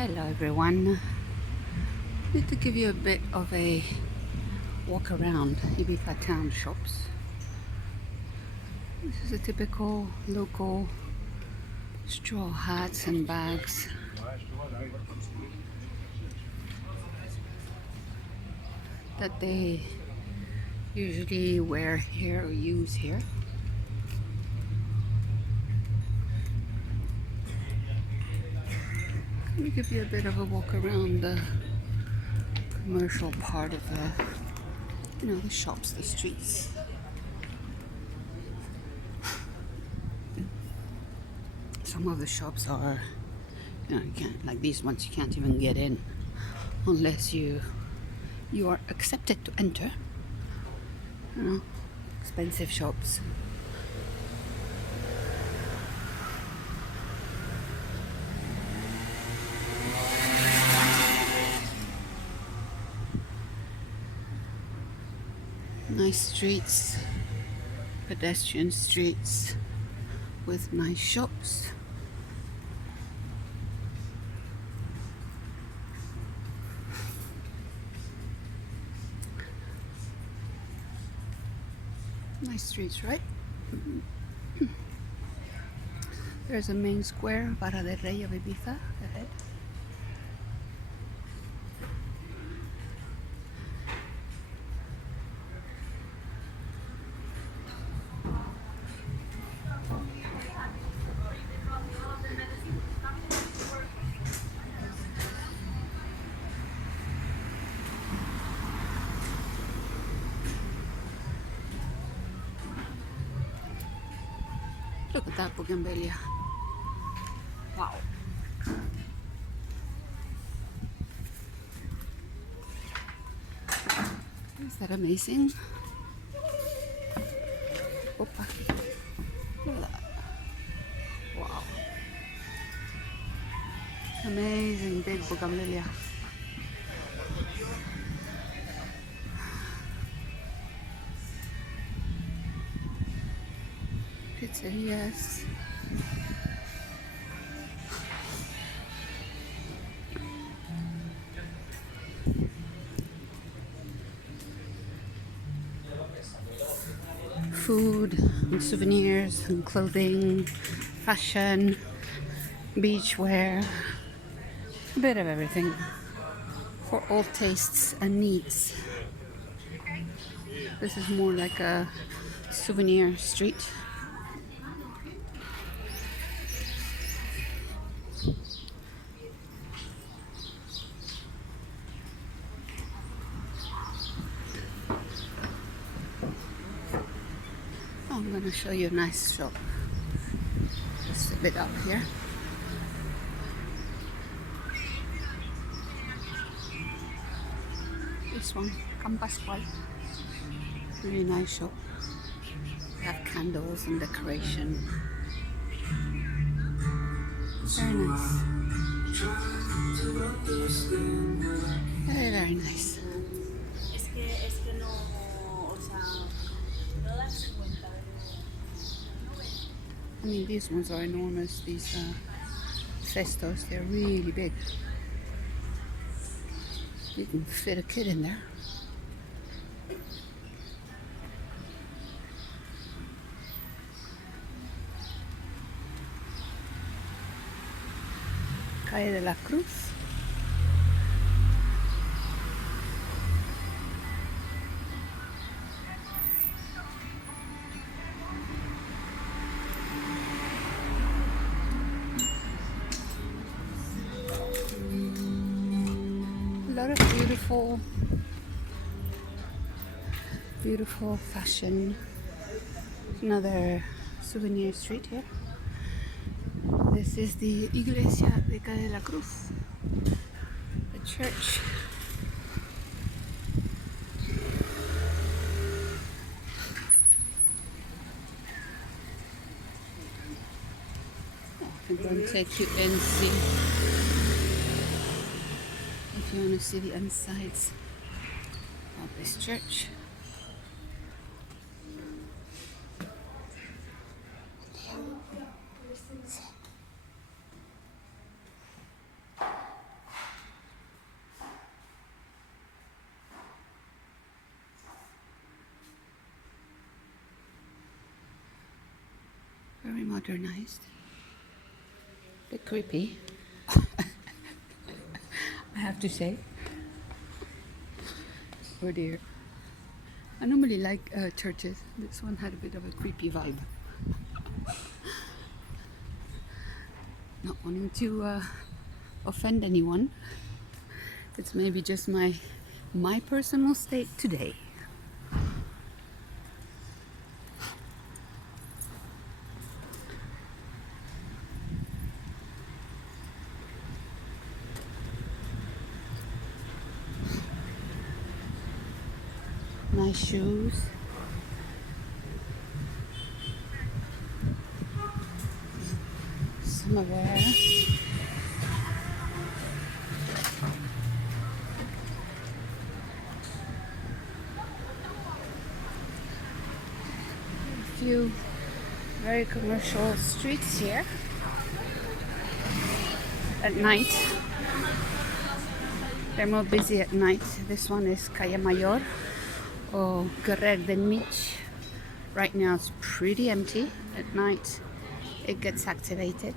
Hello everyone. Need to give you a bit of a walk around Ibiza town shops. This is a typical local straw hats and bags that they usually wear here or use here. Let me give you a bit of a walk around the commercial part of the shops, the streets. Some of the shops are, you can't, like these ones, you can't even get in unless you are accepted to enter. Expensive shops. Nice streets, pedestrian streets with nice shops. Nice streets, right? There's a main square, Barra del Rey of Ibiza, ahead. Look at that bougainvillea. Wow. Is that amazing? Opa. Look at that. Wow. Amazing big bougainvillea. Pizzerias. Food and souvenirs and clothing, fashion, beachwear, a bit of everything for all tastes and needs. This is more like a souvenir street. I'm going to show you a nice shop. Just a bit up here. This one, Can Pascual. Really nice shop. They have candles and decoration. Very nice. Very, very nice. I mean, these ones are enormous, these cestos, they're really big. You can fit a kid in there. Calle de la Cruz. A lot of beautiful fashion. Another souvenir street here. This is the Iglesia de Calle de la Cruz, the church. I'm going to take you and see if you want to see the insides of this church. modernized. A bit creepy, I have to say. Oh dear. I normally like churches. This one had a bit of a creepy vibe. Not wanting to offend anyone. It's maybe just my personal state today. Nice shoes. Summer wear. A few very commercial streets here at night. They're more busy at night. This one is Calle Mayor or Carrer del Mig. Right now it's pretty empty. At night it gets activated.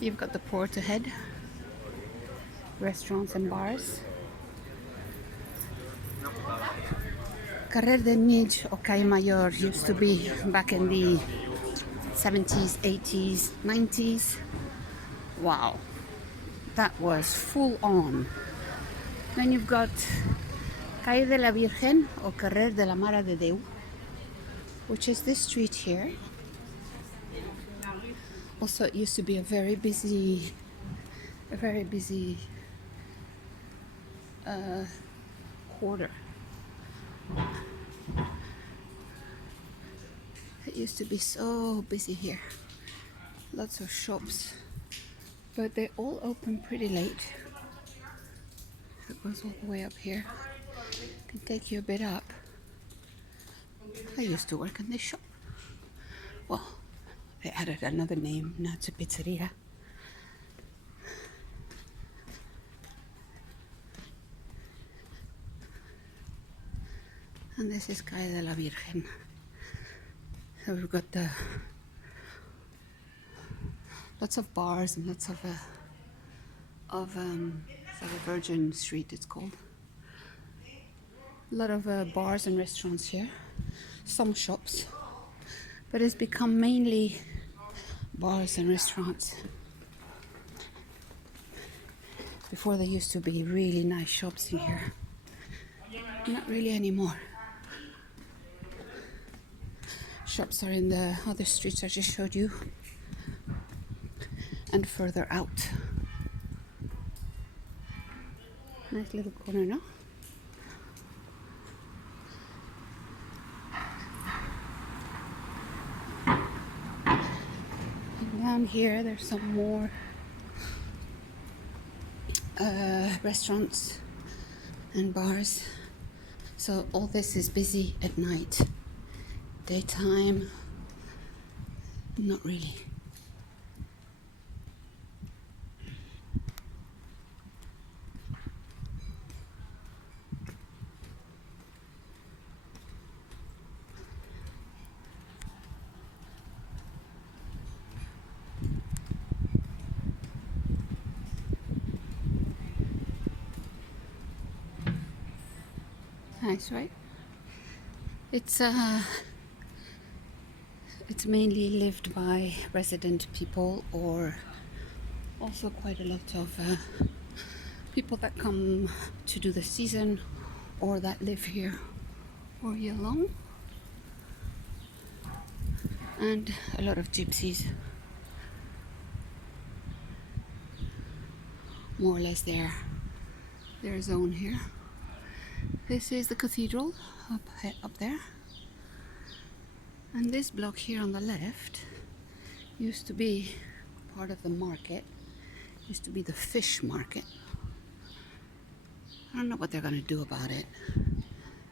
You've got the port ahead, restaurants and bars. Carrer del Mig or Calle Mayor used to be back in the 70s, 80s, 90s. Wow, that was full on. Then you've got Calle de la Virgen or Carrer de la Mare de Déu, which is this street here. Also, it used to be a very busy quarter. It used to be so busy here. Lots of shops, but they all open pretty late. It goes all the way up here. Can take you a bit up. I used to work in this shop. Well, they added another name. Now it's a pizzeria. And this is Calle de la Virgen. So we've got lots of bars and lots of it's like a Virgin Street, it's called. A lot of bars and restaurants here. Some shops, but it's become mainly bars and restaurants. Before there used to be really nice shops in here. Not really anymore. Shops are in the other streets I just showed you and further out. Nice little corner, no? And down here there's some more restaurants and bars. So all this is busy at night. Daytime, not really. Nice, right? It's mainly lived by resident people, or also quite a lot of people that come to do the season or that live here all year long, and a lot of gypsies. More or less their zone here. This is the cathedral up there. And this block here on the left used to be part of the market. Used to be the fish market. I don't know what they're going to do about it.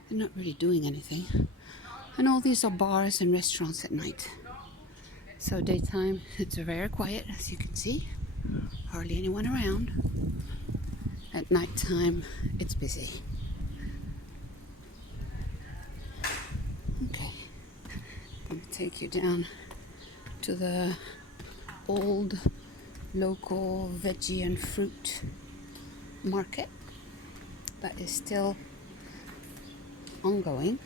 They're not really doing anything. And all these are bars and restaurants at night. So daytime it's very quiet, as you can see. Hardly anyone around. At nighttime it's busy. Okay. I'm gonna take you down to the old local veggie and fruit market that is still ongoing.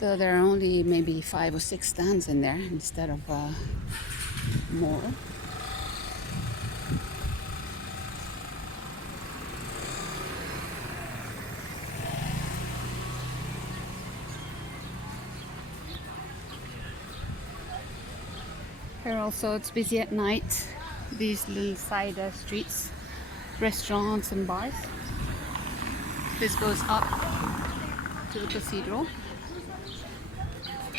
Though there are only maybe 5 or 6 stands in there instead of more. Here also it's busy at night. These little side streets, restaurants and bars. This goes up to the cathedral,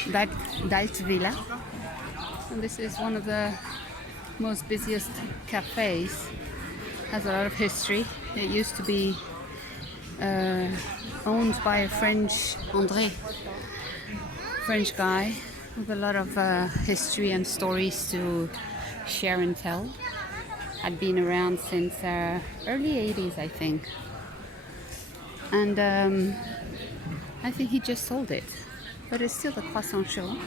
Villa. And this is one of the most busiest cafes. Has a lot of history. It used to be owned by a French guy with a lot of history and stories to share and tell. Had been around since early 80s, I think. And I think he just sold it. But it's still the croissant show.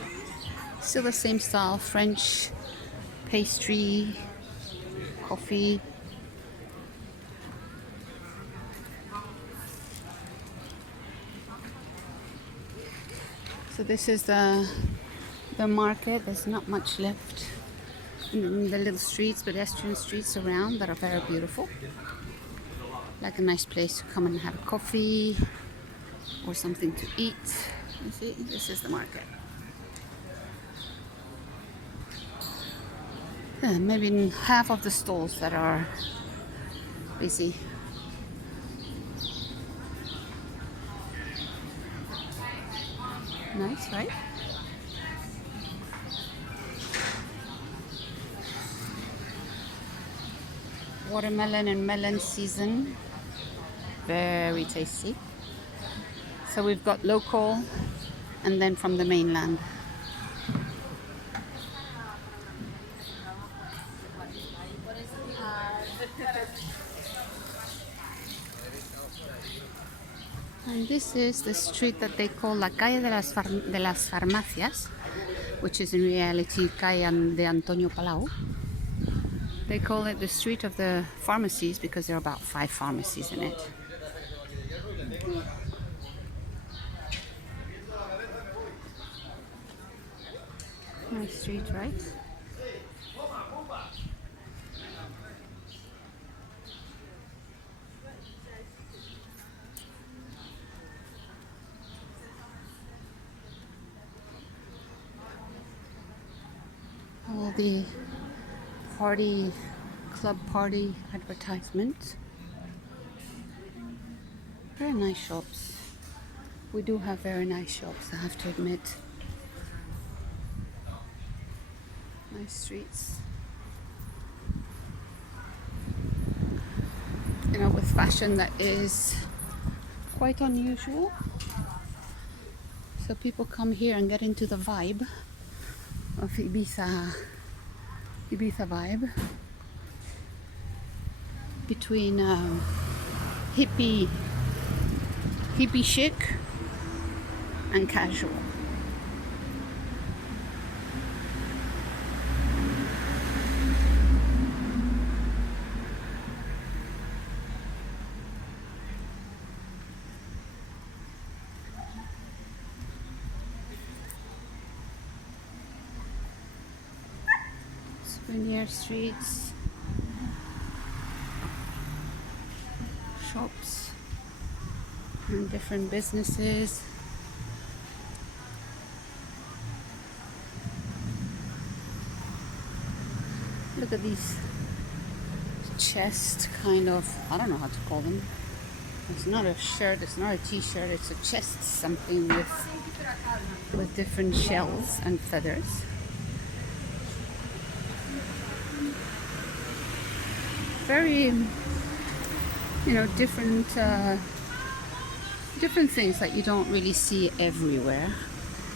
Still the same style, French pastry, coffee. So this is the market. There's not much left in the little streets, pedestrian streets around that are very beautiful. Like a nice place to come and have a coffee or something to eat. You see, this is the market. Yeah, maybe in half of the stalls that are busy. Nice, right? Watermelon and melon season. Very tasty. So we've got local and then from the mainland. And this is the street that they call La Calle de las Farmacias, which is in reality Calle de Antonio Palau. They call it the street of the pharmacies because there are about 5 pharmacies in it. Nice street, right? All the club party advertisements. Very nice shops. We do have very nice shops, I have to admit. Nice streets. You know, with fashion that is quite unusual. So people come here and get into the vibe of Ibiza vibe. Between hippie chic and casual. Souvenir streets, shops, and different businesses. Look at these chest kind of, I don't know how to call them. It's not a shirt, it's not a t-shirt, it's a chest something with different shells and feathers. Very, you know, different things that you don't really see everywhere.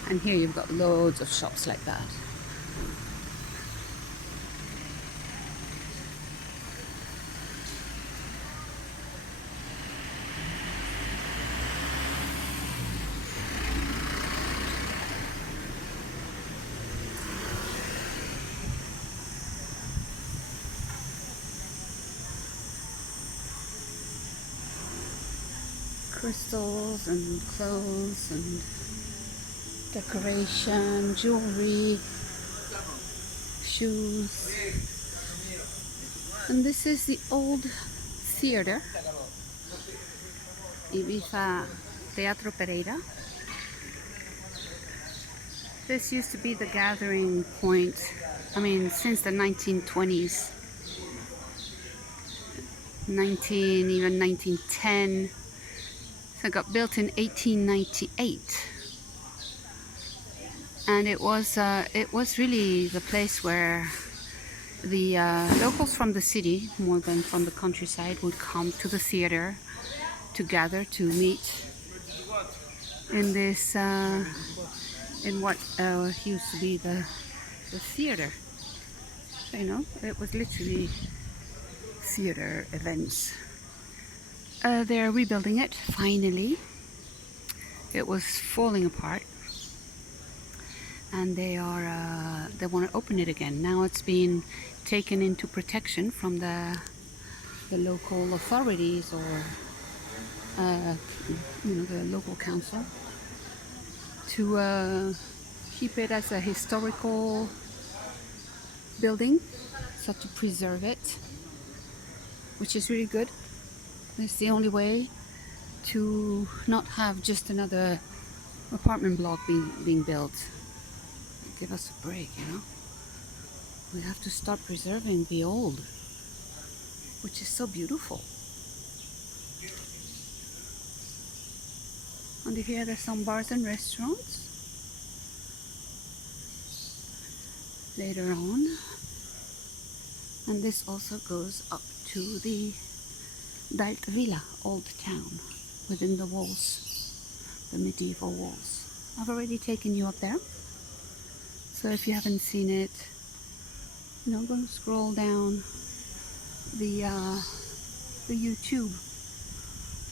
And here you've got loads of shops like that. crystals and clothes and decoration, jewelry, shoes. And this is the old theater, Ibiza Teatro Pereira. This used to be the gathering point, since the 1920s, even 1910. So it got built in 1898. And it was really the place where the locals from the city, more than from the countryside, would come to the theater to gather, to meet in this, in what used to be the theater. So, it was literally theater events. They're rebuilding it, finally. It was falling apart. And they want to open it again. Now it's been taken into protection from the local authorities, or the local council, to keep it as a historical building, so to preserve it, which is really good. It's the only way to not have just another apartment block being built. Give us a break, We have to start preserving the old, which is so beautiful. Under here there's some bars and restaurants later on. And this also goes up to the Dalt Villa, old town, within the walls, the medieval walls. I've already taken you up there. So if you haven't seen it, go scroll down the YouTube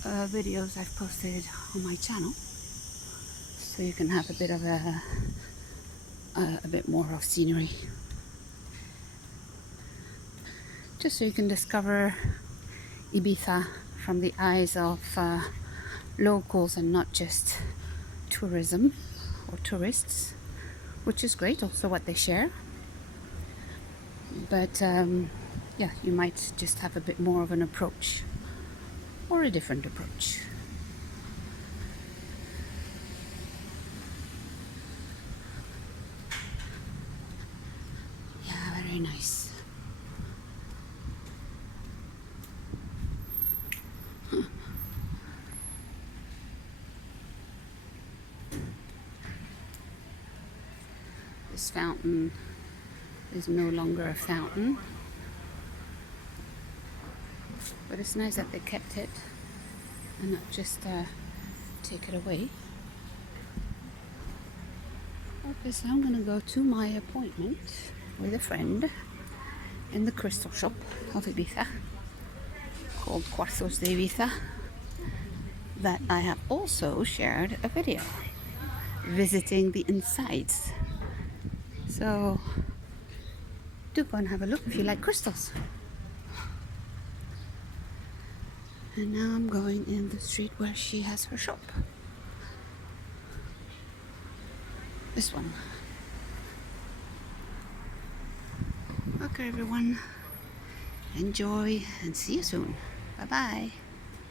videos I've posted on my channel, so you can have a bit of a bit more of scenery, just so you can discover Ibiza from the eyes of locals and not just tourism or tourists, which is great, also what they share. But yeah, you might just have a bit more of an approach, or a different approach. Yeah, very nice. This fountain is no longer a fountain, but it's nice that they kept it and not just take it away. Okay, so I'm gonna go to my appointment with a friend in the crystal shop of Ibiza, called Cuartos de Ibiza, that I have also shared a video visiting the insides. So do go and have a look if you like crystals. And now I'm going in the street where she has her shop. This one. Okay, everyone. Enjoy and see you soon. Bye bye.